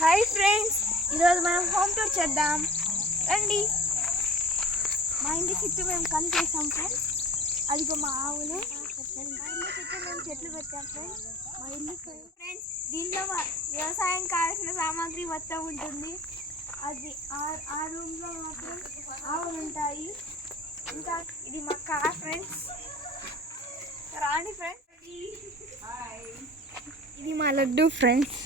Hi friends, ఈరోజు మనం home tour చేద్దాం రండి. మా ఇంటి చుట్టూ మేము కళ్ళు చేసాం ఫ్రెండ్స్. అదిగో మా ఆవులు. మా ఇంటి చుట్టూ మేము చెట్లు పెట్టాం ఫ్రెండ్స్. మా ఇల్లు ఫ్రెండ్స్, దీంట్లో మా వ్యవసాయం కావాల్సిన సామాగ్రి మొత్తం ఉంటుంది. అది ఆ రూమ్లో మాత్రం ఆవులు ఉంటాయి. ఇంకా ఇది మా కార్ ఫ్రెండ్స్. రాండి ఫ్రెండ్స్. ఇది మా లడ్డు ఫ్రెండ్స్.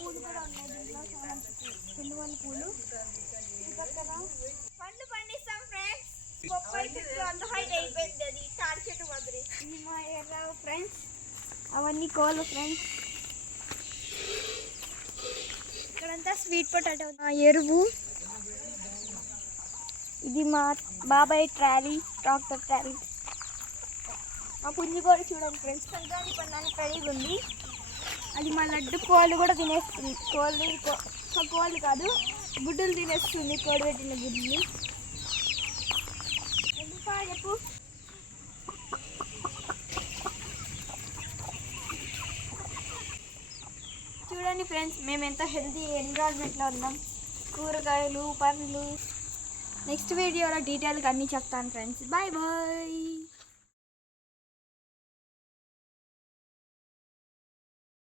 పూలు కూడా ఉన్నాయి దీంట్లో, చెండుమల్లి పూలు. ఈ పక్కన పండ్లు పండిస్తాం ఫ్రెండ్స్. బొప్పాయి చెట్టు అంత హైట్ అయిపోయింది, అది తాడి చెట్టు మాదిరి. ఇది మా ఎర్రావు ఫ్రెండ్స్. అవన్నీ కోళ్ళు ఫ్రెండ్స్. ఇక్కడంతా స్వీట్ పొటాటో. మా ఎరువు. ఇది మా బాబాయ్ ట్రాలీ, ట్రాక్టర్ ట్రాలీ. మా పుంజి కూడా చూడండి ఫ్రెండ్స్, సంక్రాంతి పండుగ రెడీగా ఉంది. అది మా లడ్డు కోళ్ళు కూడా తినేస్తుంది. కోళ్ళు కాదు, గుడ్డులు తినేస్తుంది. కోడి పెట్టిన గుడ్డుని. చెప్పు. చూడండి ఫ్రెండ్స్, మేము ఎంత హెల్తీ ఎన్విరాన్మెంట్లో ఉన్నాం. కూరగాయలు, పండ్లు. నెక్స్ట్ వీడియోలో డీటెయిల్గా అన్నీ చెప్తాను ఫ్రెండ్స్. Bye bye.